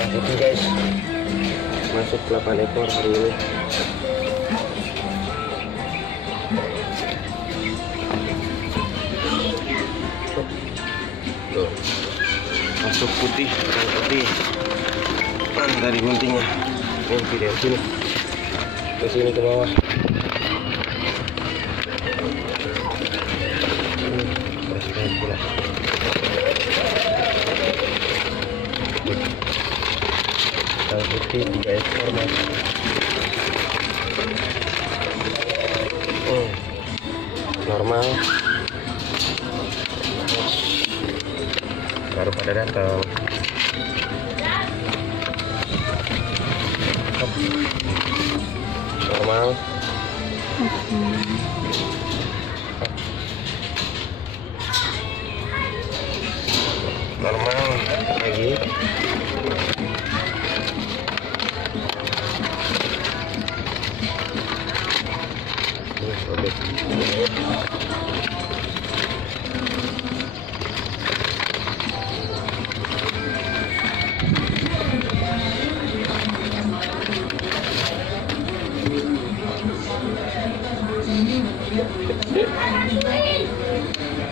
yang putih guys, masuk 8 ekor hari ini. Tuh, masuk putih, orang putih. Dari guntingnya, ini video sini, ke sini ke bawah. Pula. Yang putih 3 ekor mas. Normal. Baru pada datang. Normal. Normal lagi.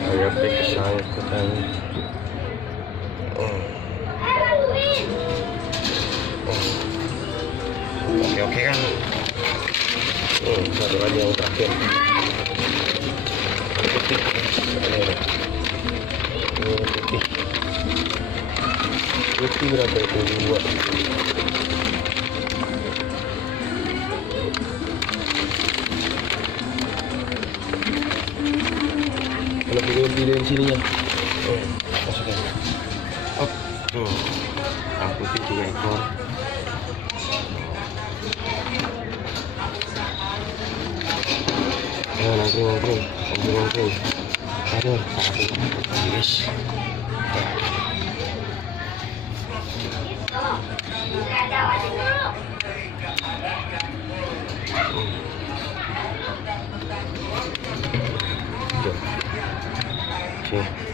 Agak kesal katanya. Oke kan. Satu lagi yang terakhir. Putih. Putih. Putih berapa itu? 2. Lebih dari sininya. Masukin. Tuh. Yang putih 3 ekor. Nangkring. Aduh, guys. Oke.